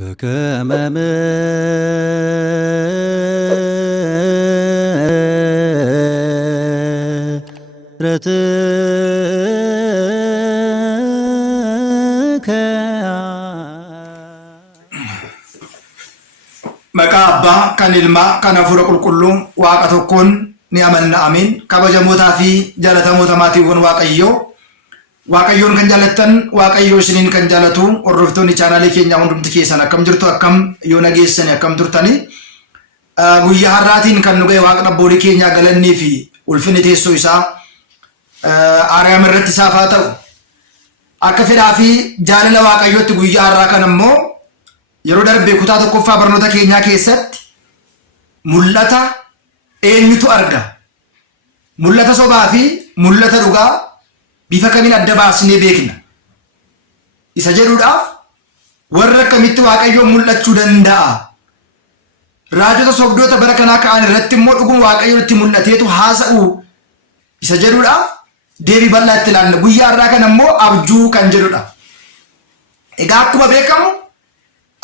በከመ ምሕረትከ maqaa abbaa kan ilmaa kan hafuura qulqulluu waaqa tokkoon ni amanna amiin. Kabajamootaa fi jaalatamoota maatiiwwan waaqayyoon kan jaalattan waaqayyoo isiniin kan jaalatu hordoftoonni chaanaalii keenyaa hundumti keessan akkam jirtu, akkam yoo nageessani akkam turtani. Guyyaa har'aatiin kan nu ga'e waaqa abbootii keenyaa galannii fi ulfinni teessoo isaa aariyaam irratti isaaf haa ta'u. Akka fedhaa fi jaalala waaqayyootti guyyaa har'aa kan ammoo yeroo darbee kutaa tokkoffaa barnoota keenyaa keessatti mul'ata eenyutu arga, mul'ata sobaa fi mul'ata dhugaa bifa kamiin adda baasnee beekna isa jedhuudhaaf warra akkamitti waaqayyoon mul'achuu danda'a, raajota sobdoota bara kanaa ka'an irratti immoo dhuguma waaqayyoon itti mul'ateetu haasa'u isa jedhuudhaaf deebii bal'aa itti ilaalla. Guyyaa har'aa kana immoo abjuu kan jedhudha. Egaa akkuma beekamu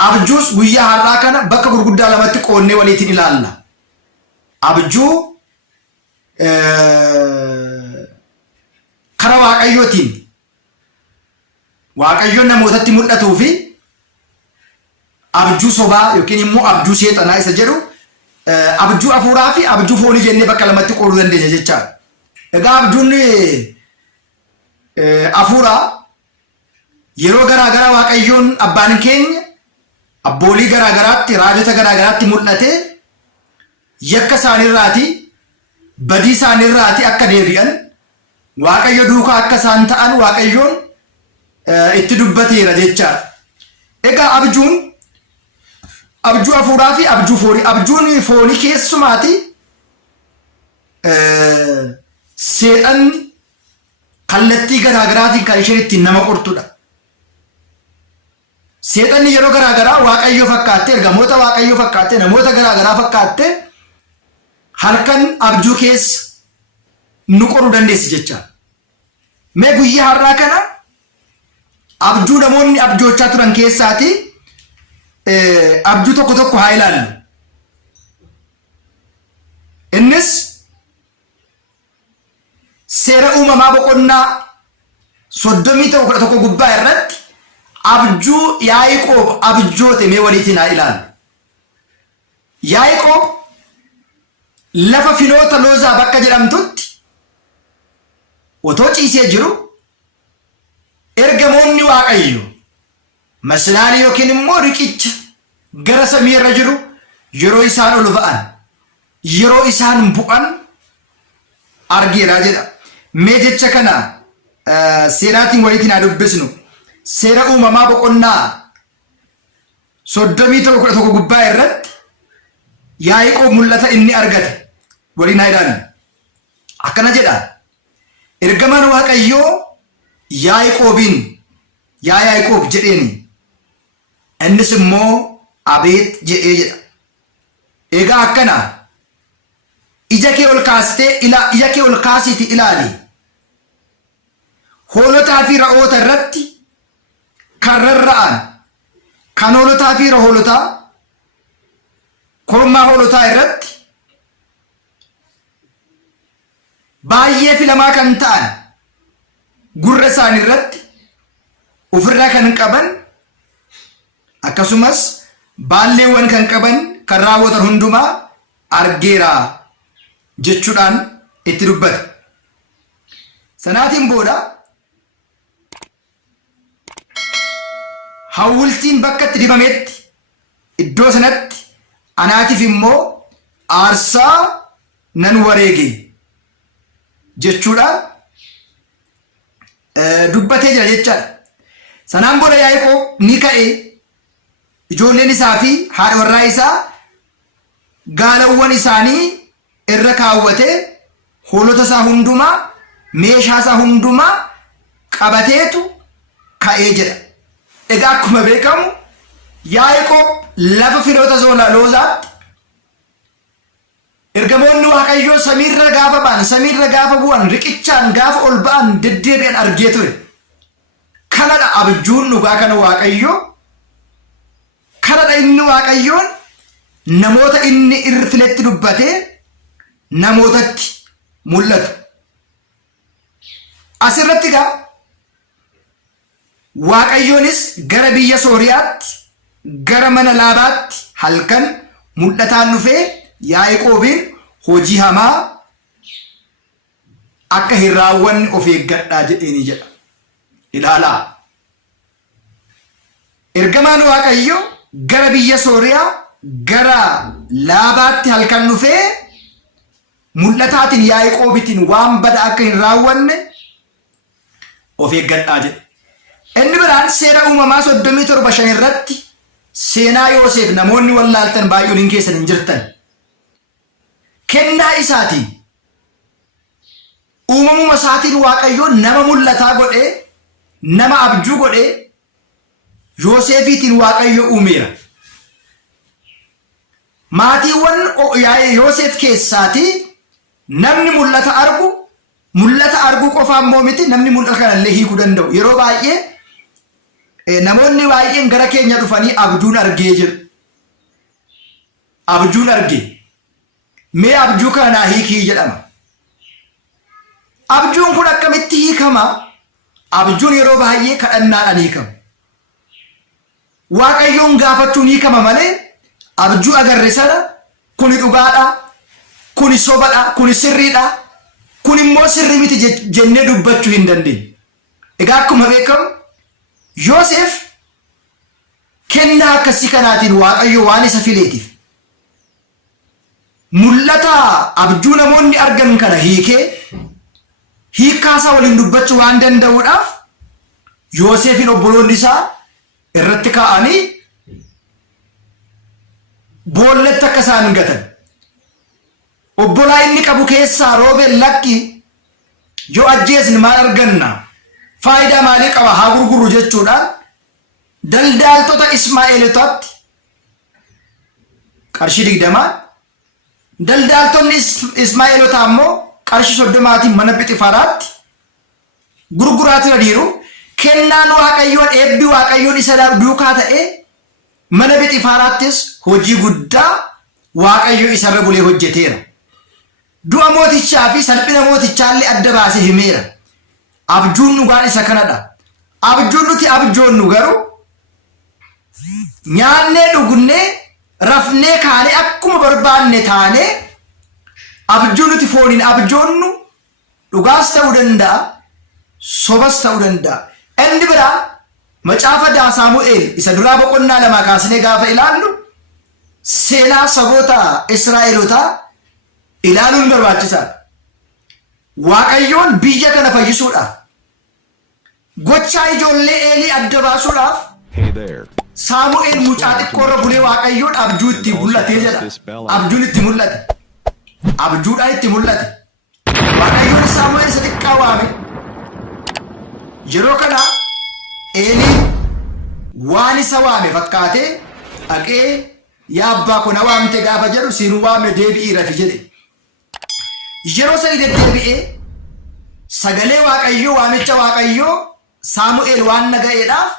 abjuus guyyaa har'aa kana bakka gurguddaa lamatti qoonnee waliitiin ilaalla. Abjuu karaa waaqayyootiin waaqayyoon namootatti mul'atuu fi abjuu sobaa yookiin immoo abjuu seexanaa isa jedhu abjuu hafuuraa fi abjuu foonii jennee bakka lamatti qooduu dandeenya jechaadha. Egaa abjuun hafuuraa yeroo garaagaraa waaqayyoon abbaan keenya abboolii garaagaraatti raajota garaagaraatti mul'atee yakka isaaniirraati badii isaaniirraati akka deebi'an waaqayyo duukaa akka isaan ta'an waaqayyoon itti dubbateera jechaadha. Egaa abjuu hafuuraa fi abjuu foonii, abjuun foonii keessumaati seexanni kallattii garaagaraatiin kan isheen ittiin nama qortudha. Seexanni yeroo garaagaraa waaqayyo fakkaattee, ergamoota waaqayyo fakkaattee, namoota garaagaraa fakkaattee halkan abjuu keessa nu qoruu dandeessi jechaadha. Mee guyyaa har'aa kana abjuu namoonni abjoochaa turan keessaati abjuu tokko tokko haa ilaallu. Innis seera uumamaa boqonnaa 31 gubbaa irratti abjuu Yaaqoob abjoote mee waliitiin haa ilaallu. Yaaqoob lafa filoota Loozaa bakka jedhamtutti otoo ciisee jiru ergamoonni waaqayyo maslaanii yookiin immoo riqicha gara samii irra jiru yeroo isaan ol ba'an, yeroo isaan bu'an argeera jedha. Mee jecha kana seeraatiin waliitiin haa dubbisnu. Seera uumamaa boqonnaa 31 gubbaa irratti Yaaqoob mul'ata inni argate waliin haa ilaallu. Akkana jedha: ergamaan waaqayyoo Yaaqoobiin yaa Yaaqoob jedheeni, innis immoo abeet jedhee jedha. Egaa akkana ija kee ol kaasiiti ilaali, hoolotaa fi re'oota irratti kan rarra'an, kan hoolotaa fi re'oolotaa, kormaa hoolotaa irratti baay'ee filamaa kan ta'an, gurra isaanii irratti ofirraa kan qaban, akkasumas baalleewwan kan qaban kan raawwatan hundumaa argeera jechuudhaan itti dubbata. Sanaatiin booda hawwiltiin bakka itti dibametti iddoo sanatti anaatiif immoo aarsaa nan wareege jechuudhaan dubbatee jira jechaadha. Sanaan booda Yaaqoob ni ka'e, ijoolleen isaa fi haadha warraa isaa gaalawwan isaanii irra kaawwatee hoolota isaa hundumaa, meeshaa isaa hundumaa qabateetu ka'ee jedha. Egaa akkuma beekamu Yaaqoob lafa filoota Loozaatti ergamoonni waaqayyoo samiirra gaafa ba'an, samiirra gaafa bu'an, riqichaan gaafa ol ba'an deddeebi'an argee ture. Kanadha abjuun dhugaa kana waaqayyoo Jechuudha inni Waaqayyoon namoota inni irfiletti dubbatee namootatti mul'atu. Asirratti gaa Waaqayyoonis gara biyya Sooriyaatti gara mana Laabaatti halkan mul'ataan dhufee Yaaqoobiin hojii hamaa akka hin raawwanne of eeggadhaa jedheeni jedha. Ilaalaa. Ergamaan Waaqayyo gara biyya Sooriyaa gara Laabaatti halkan dhufee mul'ataatiin Yaaqoobitiin waan bada akka hin raawwanne of eeggadhaa jedhe. Inni biraan seera uumamaa 37 irratti seenaa Yoosef namoonni wallaaltan baay'een keessan hin jirtan. Kennaa isaatiin uumamuma isaatiin Waaqayyoon nama mul'ataa godhee nama abjuu godhee Yoosefiitiin Waaqayyo uumeera. Maatiiwwan Yoosef keessaatii namni mul'ata argu qofaan moo miti namni mul'ata kanallee hiikuu danda'u. Yeroo baay'ee namoonni baay'een gara keenya dhufanii abjuun argee jiru. Abjuun argee. Mee abjuu kanaa hiikii jedhama. Abjuun kun akkamitti hiikama? Abjuun yeroo baay'ee kadhannaadhaan hiikama. Waaqayyoon gaafachuun hiikama malee abjuu agarre sana kuni dhugaadha, kuni sobadha, kuni sirriidha, kun immoo sirrii miti jennee dubbachuu hin dandeenye. Egaa akkuma beekamu Yoosef kennaa akkasii kanaatiin Waaqayyo waan isa fileetiif mul'ata abjuu namoonni argan kana hiikkaasaa waliin dubbachuu waan danda'uudhaaf Yoosefin obboloonni isaa irratti kaa'anii boollatti akka isaan gatan. Obbolaa inni qabu keessaa Roobeen lakki yoo ajjeesni maal arganna faayidaa maalii qaba haa gurguru jechuudhaan daldaaltota Ismaa'eelotatti qarshii 20 daldaaltonni Ismaa'eelotaa immoo qarshii 30 mana Phixifaaraatti gurguraa turaniiru. Kennaan Waaqayyoon eebbi Waaqayyoon isa duukaa ta'ee mana Phixifaaraattis hojii guddaa Waaqayyo isarra bulee hojjeteera. Du'a mootichaa fi salphina mootichaallee adda baasee himeera. Abjuun dhugaan isa kanadha. Abjuun nuti abjoonnu garuu nyaannee dhugunnee rafnee kaanee akkuma barbaanne taanee abjuun nuti fooniin abjoonnu dhugaas ta'uu danda'a, sobas ta'uu danda'a. Inni biraa macaafa Saamu'eel isa duraa boqonnaa 2 kaasnee gaafa ilaallu seenaa saboota Israa'elotaa ilaaluun barbaachisaadha. Waaqayyoon biyya kana fayyisuudhaaf gochaa ijoollee Eelii adda baasuudhaaf Saamu'eel mucaa xiqqoorra bulee Waaqayyoon abjuu itti mul'atee jedha. Abjuun itti mul'ate. Abjuudhaan itti mul'ate. Waaqayyoon Saamu'eel isa xiqqaa waame. Yeroo kana Eelii waan isa waame fakkaatee dhaqee yaa abbaa kun na waamte gaafa jedhu siin waame deebi'ii rafi jedhe. Yeroo sadi deddeebi'ee sagalee Waaqayyoo waamicha Waaqayyoo Saamu'eel waan naga'eedhaaf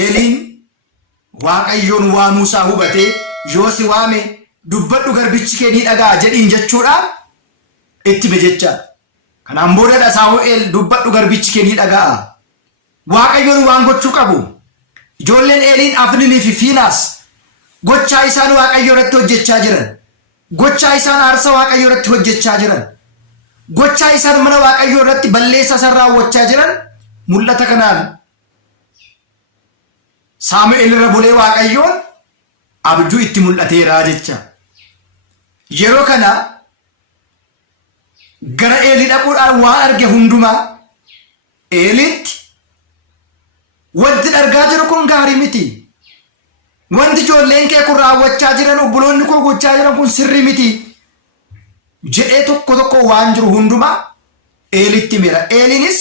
Eeliin Waaqayyoon waamuusaa hubatee yoo si waame dubbadhu garbichi kee ni dhaga'a jedhiin jechuudhaan itti mejechaa. Kanaan boodadha Saamu'eel dubbadhu garbichi kee ni dhaga'a. Waaqayyoon waan gochuu qabu. Ijoolleen Eeliin Afniinii fi Fiinaas gochaa isaan Waaqayyoo irratti hojjechaa jiran. Gochaa isaan aarsaa Waaqayyoo irratti hojjechaa jiran. Gochaa isaan mana Waaqayyoo irratti balleessaa isaan raawwachaa jiran mul'ata kanaan Saamu'eel irra bulee Waaqayyoon abjuu itti mul'ateeraa jecha. Yeroo kana gara Eelii dhaquudhaan waan arge hundumaa Eeliitti wanti argaa jiru kun gaarii miti. Wanti ijoolleen kee kun raawwachaa jiran obboloonni koo gochaa jiran kun sirrii miti jedhee tokko tokko waan jiru hundumaa Eeliitti himera. Eeliinis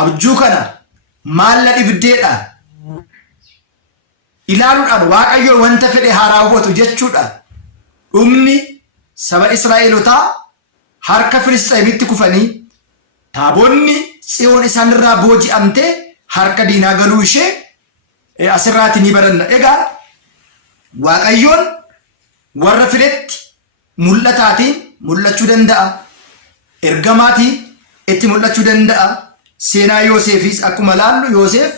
abjuu kana maalla dhibdeedhaan ilaaluudhaan Waaqayyoon wanta fedhe haa raawwatu jechuudhaan dhumni saba Israa'elotaa harka Filisxeemitti kufanii taabonni Tsiyoon isaan irraa booji'amtee harka diinaa galuu ishee asirraati ni baranna. Egaa Waaqayyoon warra filetti mul'ataatiin mul'achuu danda'a. Ergamaatiin itti mul'achuu danda'a. Seenaa Yoosefis akkuma laallu Yoosef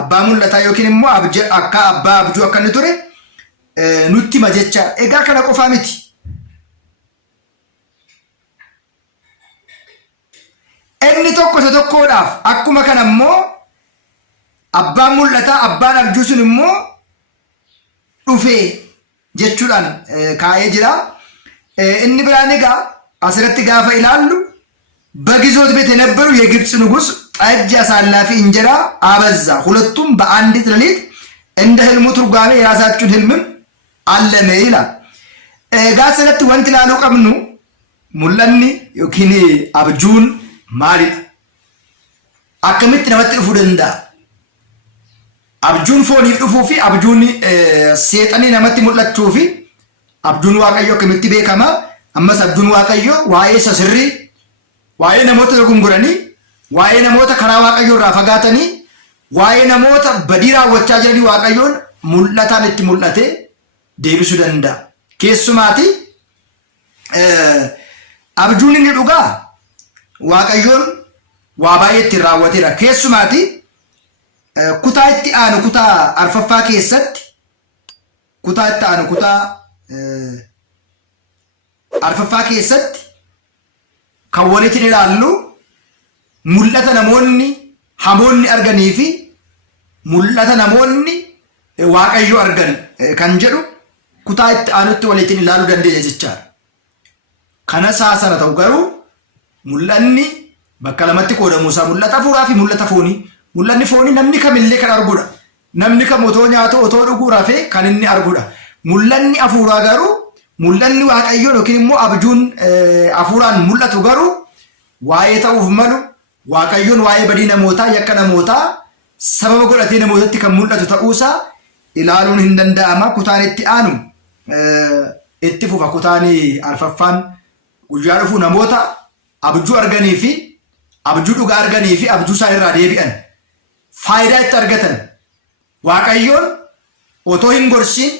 abbaa mul'ataa yookiin immoo akka abbaa abjuu akka inni ture nutti hima jecha. Egaa kana qofaa miti. Inni tokko isa tokkodhaaf akkuma kana immoo abbaan mul'ataa abbaan abjuu sun immoo dhufee jechuudhaan kaa'ee jira. Inni biraan egaa asirratti gaafa ilaallu በግዞት ቤት የነበሩ የግብፅ ንጉስ ጠጅ አሳላፊ እንጀራ አበዛ፣ ሁለቱም በአንዲት ሌሊት እንደ ህልሙ ትርጓሜ የራሳቸውን ህልምም አለመ ይላል። ጋሰለት ወንት ላሉ ቀምኑ ሙለኒ ዮኪኒ አብጁን ማሊ አከምት ነመት ፉደንዳ አብጁን ፎን ይጥፉፊ አብጁን ሰይጣኒ ነመት ሙለቹፊ አብጁን ዋቀዮ ከመት ቤከማ አመስ አብጁን ዋቀዮ ዋዬ ሰስሪ waa'ee namoota gunguranii, waa'ee namoota karaa Waaqayyoo irraa fagaatanii, waa'ee namoota badii raawwachaa jiranii Waaqayyoon mul'ataan itti mul'ate deebisuu danda'a. Keessumaati abjuun inni dhugaa Waaqayyoon waa baay'ee ittiin raawwateera. Keessumaati kutaa itti aanu kutaa arfaffaa keessatti arfaffaa keessatti kan walitti ilaallu mul'ata namoonni hamoonni arganii fi mul'ata namoonni Waaqayyo argan kan jedhu kutaa itti aanutti walitti ilaaluu dandeenya jechaadha. Kana saasana ta'u garuu mul'anni bakka lamatti qoodamu isaa mul'ata hafuuraa fi mul'ata foonii. Mul'anni foonii namni kamillee kan arguudha. Namni kam otoo nyaatu otoo dhuguu rafee kan inni arguudha. Mul'anni hafuuraa garuu mul'anni Waaqayyoon yookiin immoo abjuun hafuuraan mul'atu garuu waa'ee ta'uuf malu Waaqayyoon waa'ee badii namootaa yakka namootaa sababa godhatee namootatti kan mul'atu ta'uusaa ilaaluun hin danda'ama. Kutaan itti aanu itti fufa. Kutaan arfaffaan guyyaa dhufu namoota abjuu arganii fi abjuu dhugaa arganii fi abjuu isaan irraa deebi'an faayidaa itti argatan Waaqayyoon otoo hin gorsiin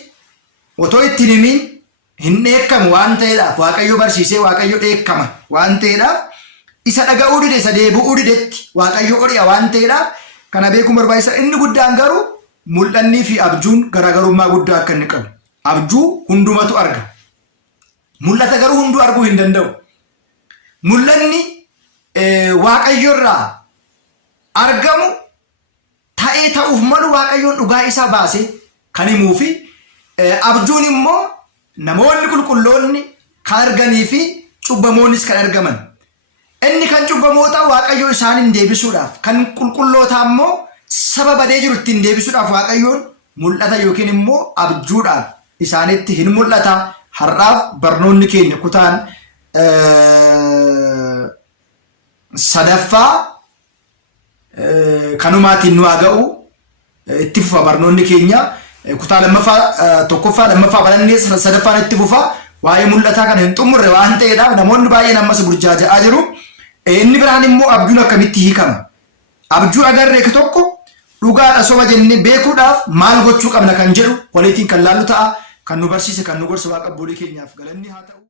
otoo itti himiin hin dheekkamu waan ta'eedhaaf Waaqayyo barsiisee Waaqayyo dheekkama waan ta'eedhaaf isa dhaga'uu dide isa deebi'uu didetti Waaqayyo qori'a waan ta'eedhaaf kana beekuun barbaachisa. Inni guddaan garuu mul'annii fi abjuun garaagarummaa guddaa akka inni qabu. Abjuu hundumatu arga. Mul'ata garuu hunduu arguu hin danda'u. Mul'anni Waaqayyo irraa argamu ta'ee ta'uuf malu Waaqayyoon dhugaa isaa baasee kan himuu fi abjuun immoo namoonni qulqulloonni kan arganii fi cubbamoonnis kan argaman. Inni kan cubbamoota Waaqayyo isaaniin deebisuudhaaf kan qulqullootaa immoo saba badee jiru ittiin deebisuudhaaf Waaqayyoon mul'ata yookiin immoo abjuudhaan isaanitti hin mul'ata. Har'aaf barnoonni keenya kutaan sadaffaa kanumaatiin nu haa ga'u itti fufa barnoonni keenya. Kutaa lammaffaa tokkoffaa lammaffaa balannee sadaffaan itti fufa. Waa'ee mul'ataa kana hin xumurre waan ta'eedhaaf namoonni baay'een ammas burjaaja'aa jiru. Inni biraan immoo abjuun akkamitti hiikama? Abjuu agarree tokko dhugaadha soba jennee beekuudhaaf maal gochuu qabna kan jedhu waliitiin kan laallu ta'a. Kan nu barsiise kan nu gorsu Waaqa abboolii keenyaaf galanni haa ta'u.